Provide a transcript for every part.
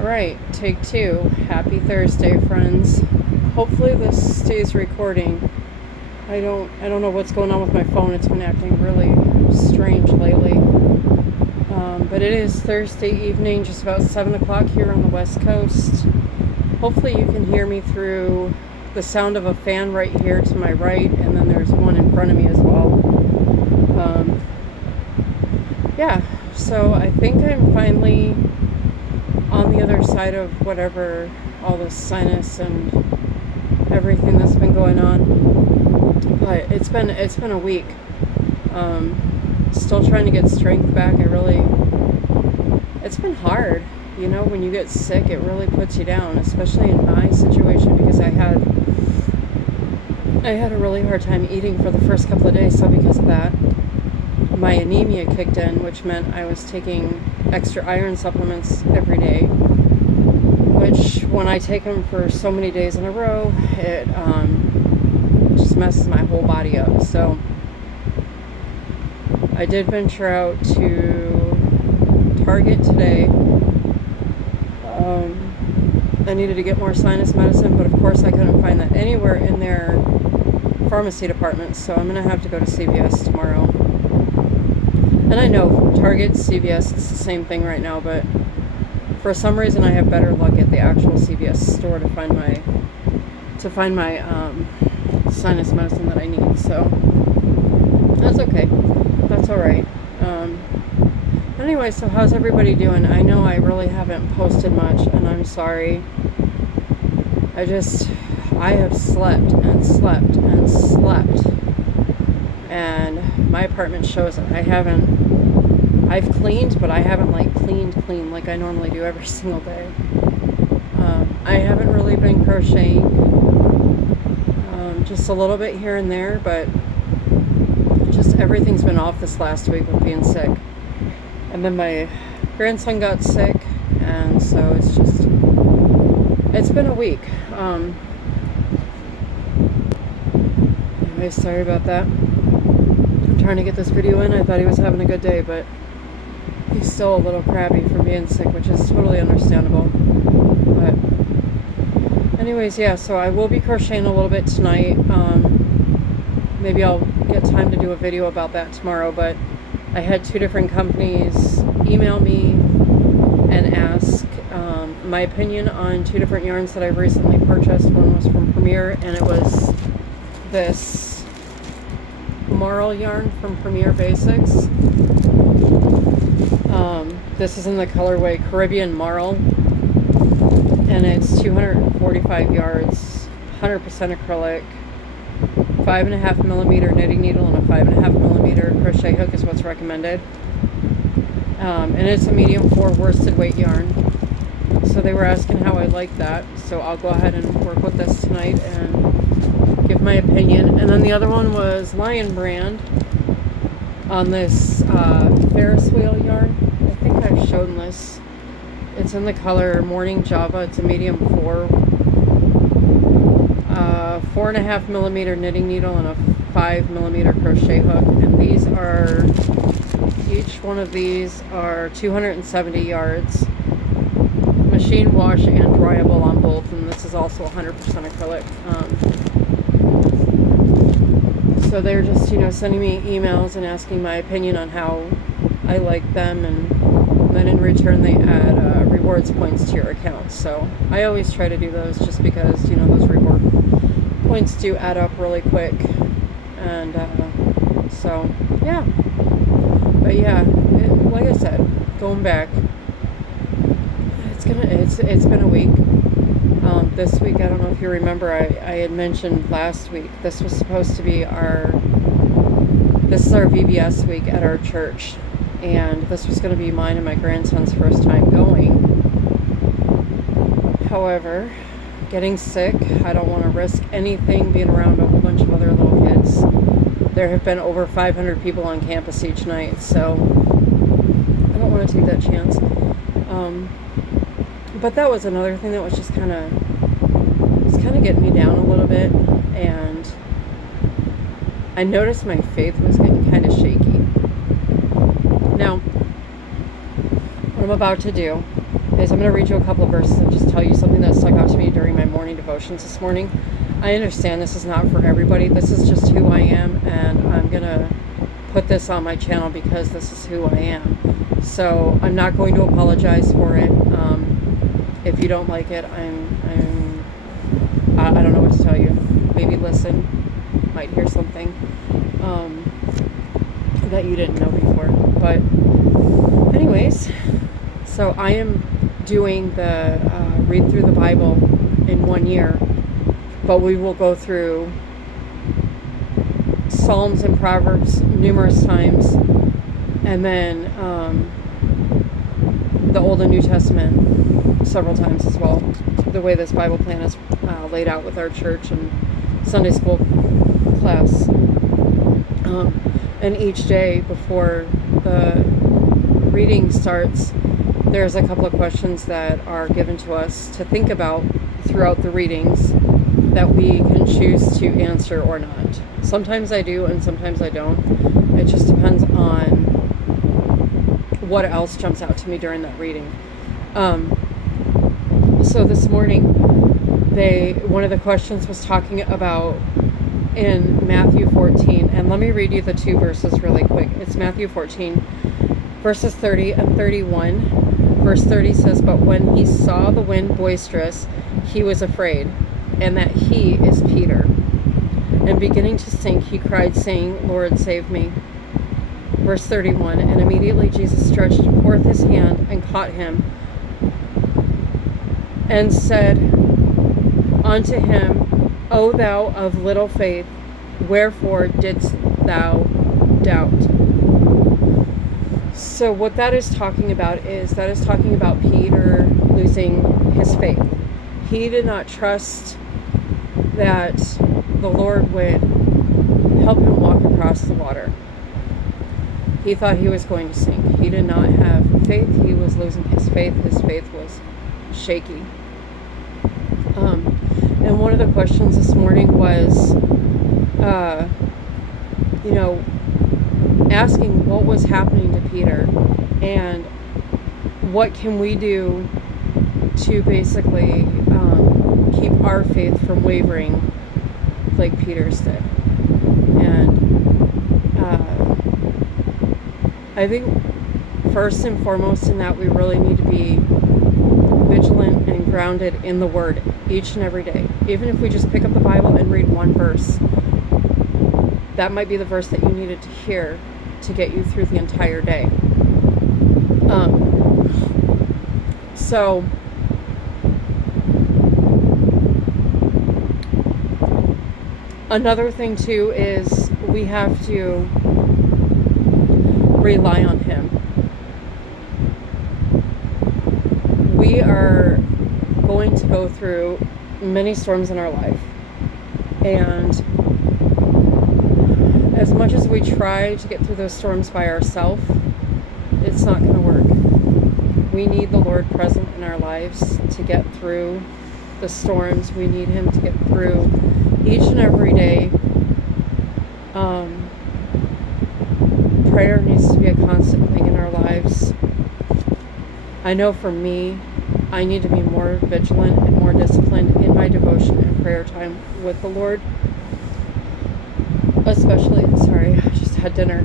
Alright, take two. Happy Thursday, friends. Hopefully this stays recording. I don't know what's going on with my phone. It's been acting really strange lately. But it is Thursday evening, just about 7 o'clock here on the West Coast. Hopefully you can hear me through the sound of a fan right here to my right, and then there's one in front of me as well. Yeah, so I think I'm finally on the other side of whatever, all this sinus and everything that's been going on. But it's been a week. Still trying to get strength back. It's been hard. You know, when you get sick, it really puts you down, especially in my situation, because I had a really hard time eating for the first couple of days. So because of that, my anemia kicked in, which meant I was taking extra iron supplements every day, which when I take them for so many days in a row, it just messes my whole body up. So I did venture out to Target today. I needed to get more sinus medicine, but of course I couldn't find that anywhere in their pharmacy department, so I'm going to have to go to CVS tomorrow. And I know Target, CVS, it's the same thing right now, but for some reason I have better luck at the actual CVS store to find my sinus medicine that I need. So that's okay. That's all right. Anyway, so how's everybody doing? I know I really haven't posted much, and I'm sorry. I have slept and slept and slept. And my apartment shows it. I've cleaned, but I haven't cleaned like I normally do every single day. I haven't really been crocheting, just a little bit here and there, but just everything's been off this last week with being sick. And then my grandson got sick, and so it's been a week. Anyway, sorry about that. I'm trying to get this video in. I thought he was having a good day, but he's still a little crabby from being sick, which is totally understandable. But anyways, yeah, so I will be crocheting a little bit tonight. Maybe I'll get time to do a video about that tomorrow, but I had two different companies email me and ask my opinion on two different yarns that I've recently purchased. One was from Premier, and it was this Marl yarn from Premier Basics. This is in the colorway Caribbean Marl, and it's 245 yards, 100% acrylic, 5.5 millimeter knitting needle, and a 5.5 millimeter crochet hook is what's recommended. And it's a medium 4 worsted weight yarn. So they were asking how I like that, so I'll go ahead and work with this tonight and give my opinion. And then the other one was Lion Brand on this Ferris wheel yarn. I think I've shown this. It's in the color Morning Java. It's a medium 4. 4.5 millimeter knitting needle and a 5 millimeter crochet hook. And these are, each one of these are 270 yards. Machine wash and dryable on both, and this is also 100% acrylic. So they're just, sending me emails and asking my opinion on how I like them, and then in return they add rewards points to your account. So I always try to do those just because, those reward points do add up really quick. And so, yeah. But yeah, like I said, going back, it's been a week. This week, I don't know if you remember, I had mentioned last week, this was supposed to be our VBS week at our church, and this was going to be mine and my grandson's first time going. However, getting sick, I don't want to risk anything being around a whole bunch of other little kids. There have been over 500 people on campus each night, so I don't want to take that chance. But that was another thing that was just kind of getting me down a little bit, and I noticed my faith was getting kind of shaky. Now, what I'm about to do is I'm going to read you a couple of verses and just tell you something that stuck out to me during my morning devotions this morning. I understand this is not for everybody. This is just who I am, and I'm going to put this on my channel because this is who I am. So I'm not going to apologize for it. If you don't like it, I don't know what to tell you. Maybe listen, might hear something that you didn't know before. But anyways, so I am doing the read through the Bible in 1 year, but we will go through Psalms and Proverbs numerous times, and then the Old and New Testament several times as well, the way this Bible plan is laid out with our church and Sunday school class. And each day before the reading starts, there's a couple of questions that are given to us to think about throughout the readings that we can choose to answer or not. Sometimes I do and sometimes I don't. It just depends on what else jumps out to me during that reading. So this morning, one of the questions was talking about in Matthew 14, and let me read you the two verses really quick. It's Matthew 14, verses 30 and 31. Verse 30 says, "But when he saw the wind boisterous, he was afraid, and that he is Peter. And beginning to sink, he cried, saying, Lord, save me." Verse 31, "And immediately Jesus stretched forth his hand and caught him, and said unto him, O thou of little faith, wherefore didst thou doubt?" So what that is talking about is Peter losing his faith. He did not trust that the Lord would help him walk across the water. He thought he was going to sink. He did not have faith. He was losing his faith. His faith was shaky. And one of the questions this morning was, asking what was happening to Peter and what can we do to basically keep our faith from wavering like Peter's did. And I think first and foremost in that we really need to be vigilant and grounded in the Word each and every day. Even if we just pick up the Bible and read one verse, that might be the verse that you needed to hear to get you through the entire day. So another thing too is we have to rely on Him. We are going to go through many storms in our life, and as much as we try to get through those storms by ourselves, it's not going to work. We need the Lord present in our lives to get through the storms. We need Him to get through each and every day. Prayer needs to be a constant thing in our lives. I know for me, I need to be more vigilant and more disciplined in my devotion and prayer time with the Lord. Especially, sorry, I just had dinner.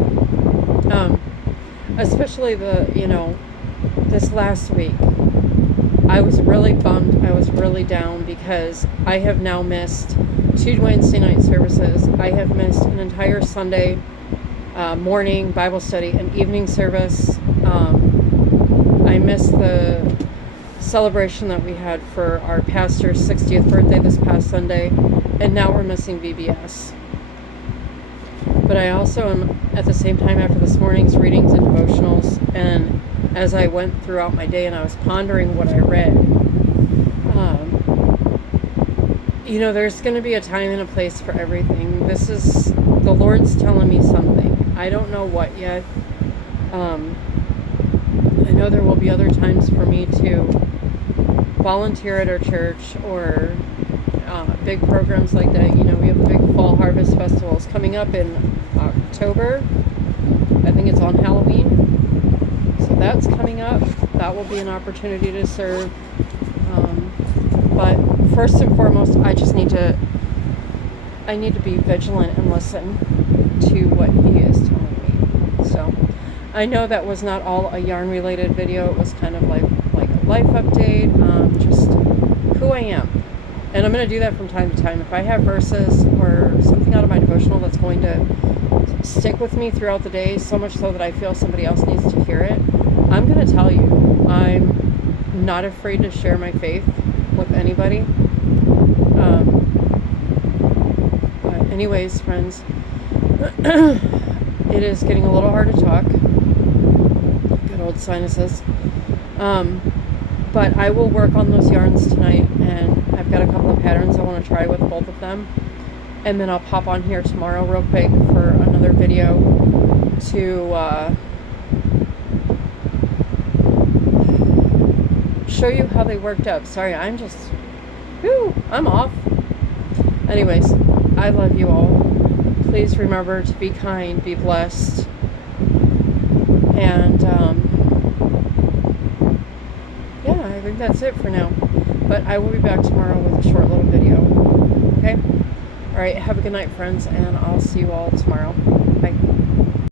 Especially this last week. I was really bummed. I was really down because I have now missed 2 Wednesday night services. I have missed an entire Sunday morning Bible study and evening service. I missed the celebration that we had for our pastor's 60th birthday this past Sunday, and now we're missing VBS. But I also am, at the same time, after this morning's readings and devotionals, and as I went throughout my day and I was pondering what I read, there's going to be a time and a place for everything. The Lord's telling me something. I don't know what yet. I know there will be other times for me to volunteer at our church or big programs like that. We have the big fall harvest festivals coming up in October. I think it's on Halloween. So that's coming up. That will be an opportunity to serve. But first and foremost, I need to be vigilant and listen to what he is telling me. So I know that was not all a yarn related video. It was kind of like a life update, just who I am. And I'm going to do that from time to time. If I have verses or something out of my devotional that's going to stick with me throughout the day, so much so that I feel somebody else needs to hear it, I'm going to tell you. I'm not afraid to share my faith with anybody. Anyways, friends, it is getting a little hard to talk. Good old sinuses. But I will work on those yarns tonight, and I've got a couple of patterns I want to try with both of them. And then I'll pop on here tomorrow real quick for another video to show you how they worked up. Sorry, I'm off. Anyways, I love you all. Please remember to be kind, be blessed, and yeah, I think that's it for now. But I will be back tomorrow with a short little video. Okay? Alright, have a good night, friends, and I'll see you all tomorrow. Bye.